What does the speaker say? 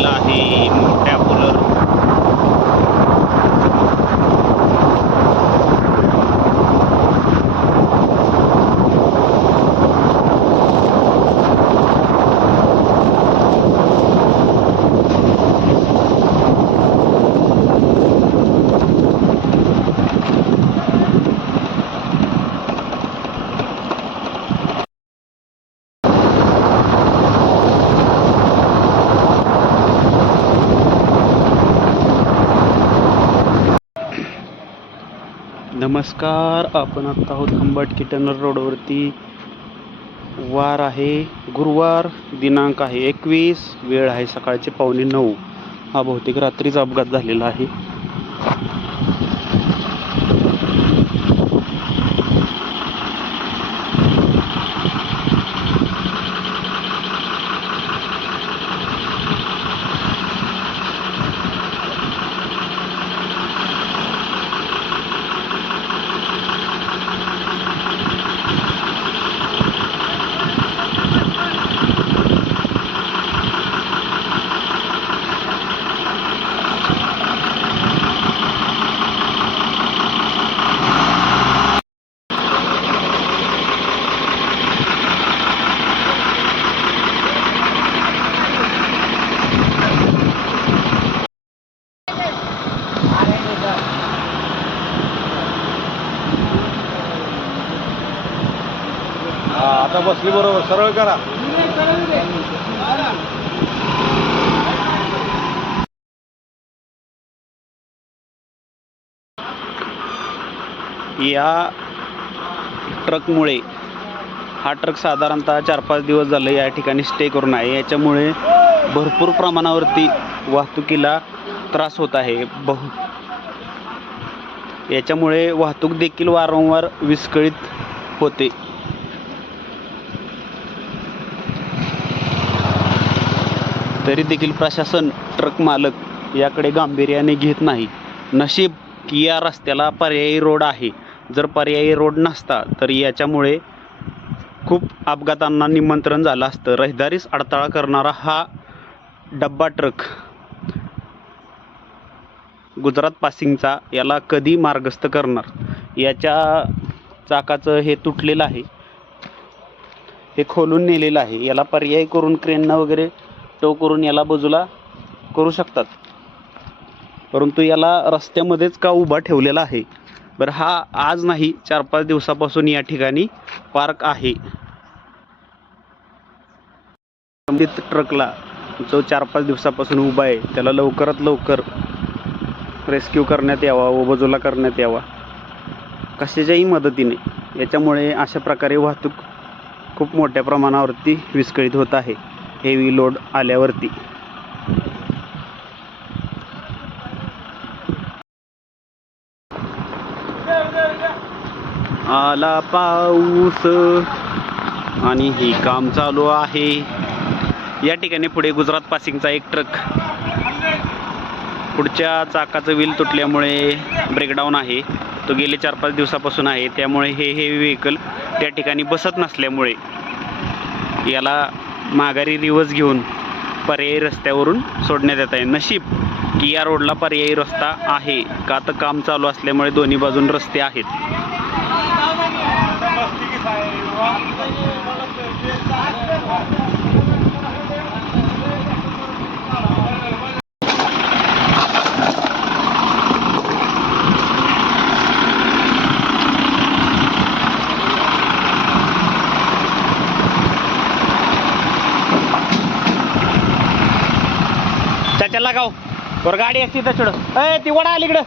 आलेला आहे मोठ्या बोलर. नमस्कार, आपण आता आहोत खंबाटकी टनल रोडवरती. वार आहे गुरुवार, दिनांक आहे 21, वेळ आहे सकाळचे 8:45. हा बहुतेक रात्रीचा अपघात झालेला आहे. आता बसली बरोबर, सरळ करा. या ट्रकमुळे, हा ट्रक साधारणतः 4-5 दिवस झाले या ठिकाणी स्टे करून आहे. याच्यामुळे भरपूर प्रमाणावरती वाहतुकीला त्रास होत आहे. याच्यामुळे वाहतूक देखील वारंवार विस्कळीत होते. तरी देखील प्रशासन, ट्रक मालक याकडे गांभीर्याने घेत नाही. नशीब की या रस्त्याला पर्यायी रोड आहे. जर पर्यायी रोड नसता तर याच्यामुळे खूप अपघातांना निमंत्रण झालं असतं. रहदारीस अडथळा करणारा हा डब्बा ट्रक गुजरात पासिंगचा याला कधी मार्गस्थ करणार? याच्या चाकाचं हे तुटलेलं आहे, हे खोलून नेलेलं आहे. याला पर्याय करून क्रेननं वगैरे टो करून याला बाजूला करू शकतात, परंतु याला रस्त्यामध्येच का उभा ठेवलेला आहे? बरं, हा आज नाही 4-5 दिवसापासून या ठिकाणी पार्क आहे. संबंधित ट्रकला जो 4-5 दिवसापासून उभा आहे त्याला लवकरात लवकर रेस्क्यू करण्यात यावा व बाजूला करण्यात यावा कशाच्याही मदतीने. याच्यामुळे अशा प्रकारे वाहतूक खूप मोठ्या प्रमाणावरती विस्कळीत होत आहे हेवी लोड आल्यावरती. आला पाऊस आणि हे काम चालू आहे. या ठिकाणी पुढे गुजरात पासिंगचा एक ट्रक, पुढच्या चाकाचं व्हील तुटल्यामुळे ब्रेकडाऊन आहे. तो गेले 4-5 दिवसापासून आहे. त्यामुळे हे व्हेकल त्या ठिकाणी बसत नसल्यामुळे याला माघारी रिव्हर्स घेऊन पर्यायी रस्त्यावरून सोडण्यात येत आहे. नशीब की या रोडला पर्यायी रस्ता आहे, का तर काम चालू असल्यामुळे दोन्ही बाजून रस्ते आहेत. त्याच्या लगाव वर गाडी असती तर छोड ती वडा आली इकडं.